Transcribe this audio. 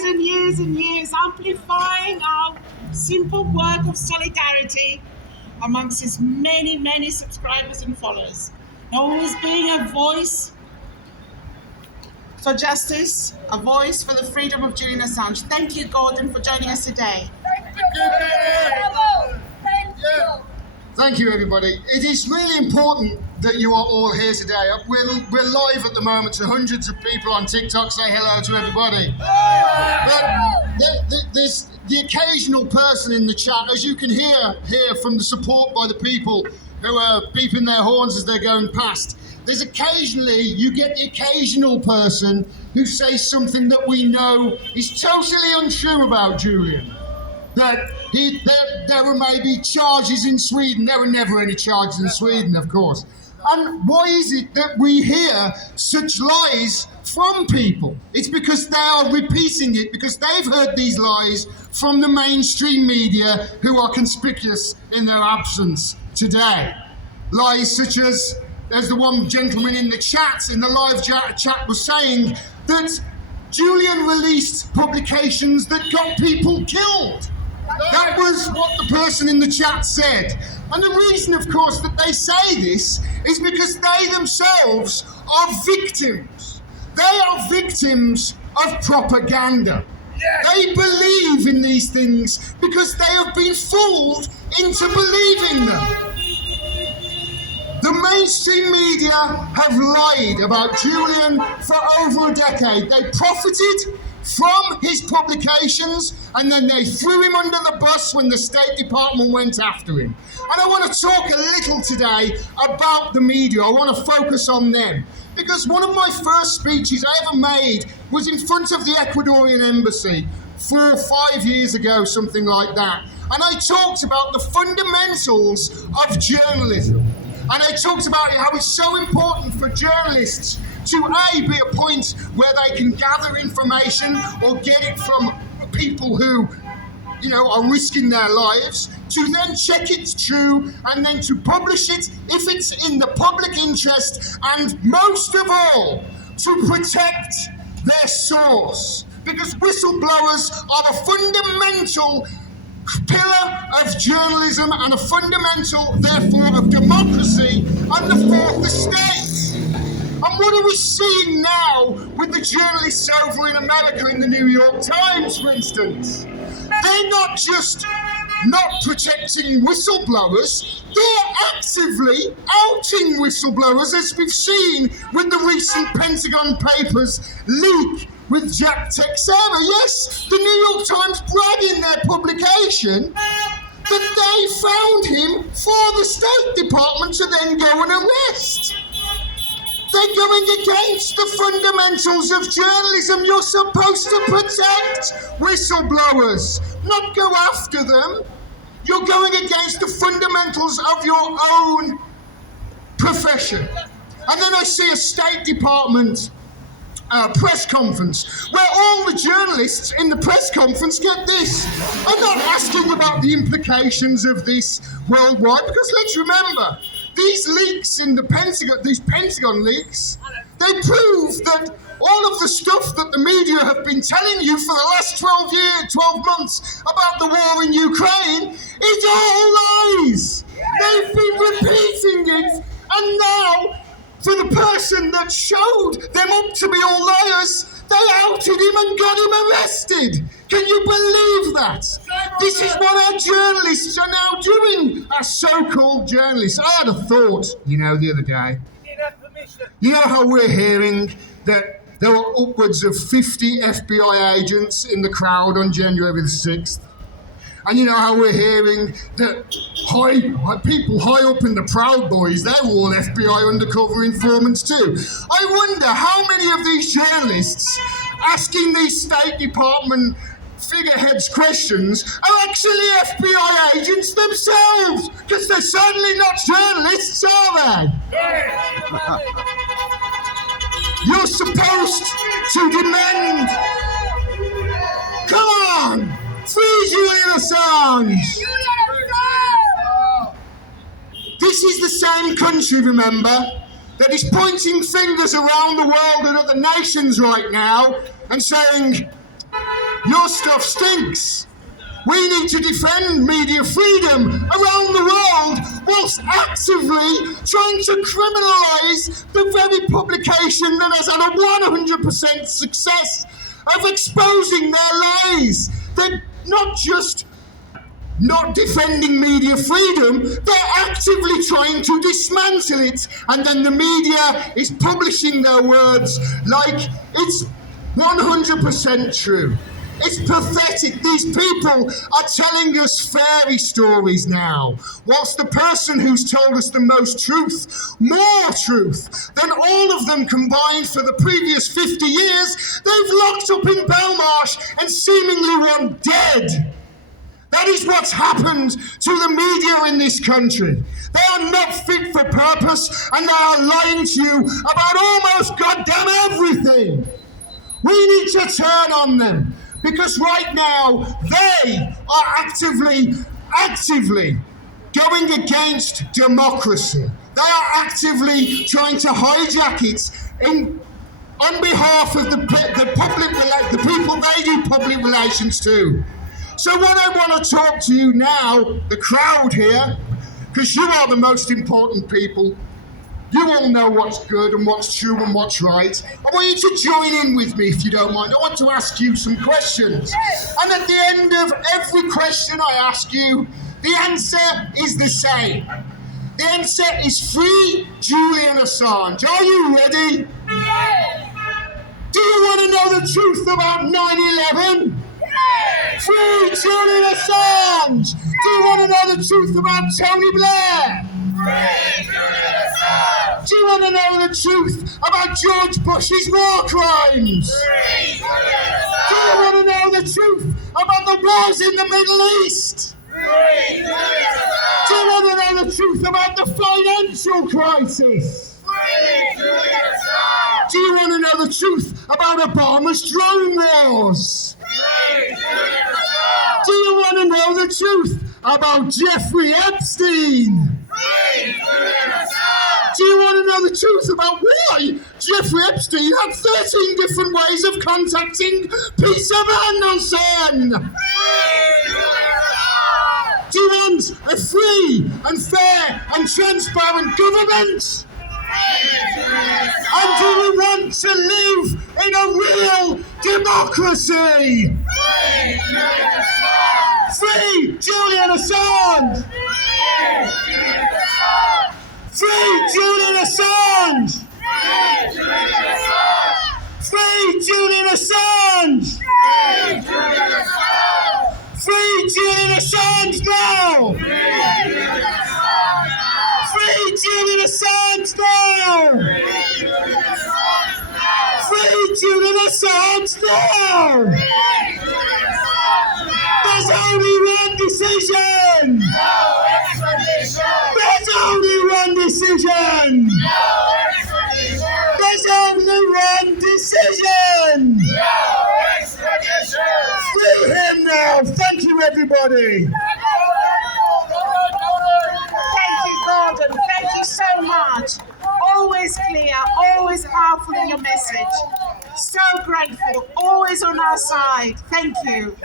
and years and years, amplifying our simple work of solidarity amongst his many, many subscribers and followers. Always being a voice for justice, a voice for the freedom of Julian Assange. Thank you, Gordon, for joining us today. Thank you. Thank you, everybody. It is really important that you are all here today. We're live at the moment, and hundreds of people on TikTok. Say hello to everybody. But there's the occasional person in the chat, as you can hear from the support by the people who are beeping their horns as they're going past. There's occasionally, you get the occasional person who says something that we know is totally untrue about Julian. That there were maybe charges in Sweden. There were never any charges in Sweden, of course. And why is it that we hear such lies from people? It's because they are repeating it, because they've heard these lies from the mainstream media who are conspicuous in their absence today. Lies such as the one gentleman in the chat, in the live chat, was saying that Julian released publications that got people killed. That was what the person in the chat said. And the reason, of course, that they say this is because they themselves are victims. They are victims of propaganda. Yes. They believe in these things because they have been fooled into believing them. The mainstream media have lied about Julian for over a decade. They profited from his publications, and then they threw him under the bus when the State Department went after him. And I want to talk a little today about the media. I want to focus on them. Because one of my first speeches I ever made was in front of the Ecuadorian embassy 4 or 5 years ago, something like that. And I talked about the fundamentals of journalism. And I talked about how it's so important for journalists to be a point where they can gather information or get it from people who, are risking their lives, to then check it's true and then to publish it if it's in the public interest, and most of all, to protect their source. Because whistleblowers are a fundamental pillar of journalism and a fundamental, therefore, of democracy and the fourth estate. And what are we seeing now with the journalists over in America in the New York Times, for instance? They're not just not protecting whistleblowers, they're actively outing whistleblowers, as we've seen with the recent Pentagon Papers leak with Jack Teixeira. Yes, the New York Times brag in their publication that they found him for the State Department to then go and arrest. They're going against the fundamentals of journalism. You're supposed to protect whistleblowers, not go after them. You're going against the fundamentals of your own profession. And then I see a State Department press conference where all the journalists in the press conference get this. I'm not asking about the implications of this worldwide, because let's remember, these leaks in the Pentagon, these Pentagon leaks, they prove that all of the stuff that the media have been telling you for the last 12 months about the war in Ukraine is all lies. They've been repeating it, and now, for the person that showed them up to be all liars, they outed him and got him arrested. Can you believe that? This is what our journalists are now doing, our so-called journalists. I had a thought, the other day. You know how we're hearing that there were upwards of 50 FBI agents in the crowd on January the 6th? And you know how we're hearing that people high up in the Proud Boys, they're all FBI undercover informants too. I wonder how many of these journalists asking these State Department figureheads questions are actually FBI agents themselves, because they're certainly not journalists, are they? You're supposed to demand... Come on! Free Julian Assange! This is the same country, remember, that is pointing fingers around the world at other nations right now and saying, Your stuff stinks. We need to defend media freedom around the world whilst actively trying to criminalise the very publication that has had a 100% success of exposing their lies. They're not just not defending media freedom, they're actively trying to dismantle it, and then the media is publishing their words like it's 100% true. It's pathetic. These people are telling us fairy stories now, whilst the person who's told us the most truth, more truth than all of them combined for the previous 50 years, they've locked up in Belmarsh and seemingly run dead. That is what's happened to the media in this country. They are not fit for purpose, and they are lying to you about almost goddamn everything. We need to turn on them, because right now they are actively going against democracy. They are actively trying to hijack it on behalf of the people they do public relations to. So what I want to talk to you now, the crowd here, because you are the most important people. You all know what's good and what's true and what's right. I want you to join in with me if you don't mind. I want to ask you some questions. And at the end of every question I ask you, the answer is the same. The answer is free Julian Assange. Are you ready? Do you want to know the truth about 9/11? Free Julian Assange! Do you want to know the truth about Tony Blair? Free Julian Assange! Do you want to know the truth about George Bush's war crimes? Free Julian Assange! Do you want to know the truth about the wars in the Middle East? Free Julian Assange! Do you want to know the truth about the financial crisis? Free Julian Assange! Do you want to know the truth about Obama's drone wars? Do you want to know the truth about Jeffrey Epstein? Do you want to know the truth about why Jeffrey Epstein had 13 different ways of contacting Peter Mandelson? Do you want a free and fair and transparent government? And do we want to live in a real democracy? Free Julian Assange! Free Julian Assange! Free Julian Assange! Free Julian Assange now! Free Julian Assange now! Free Julian Assange now! There's only one decision! No extradition! There's only one decision! No extradition! There's only one decision! No extradition! Free him now! Thank you, everybody! Thank you, Gordon. Thank you so much. Always clear, always powerful in your message. So grateful, always on our side. Thank you.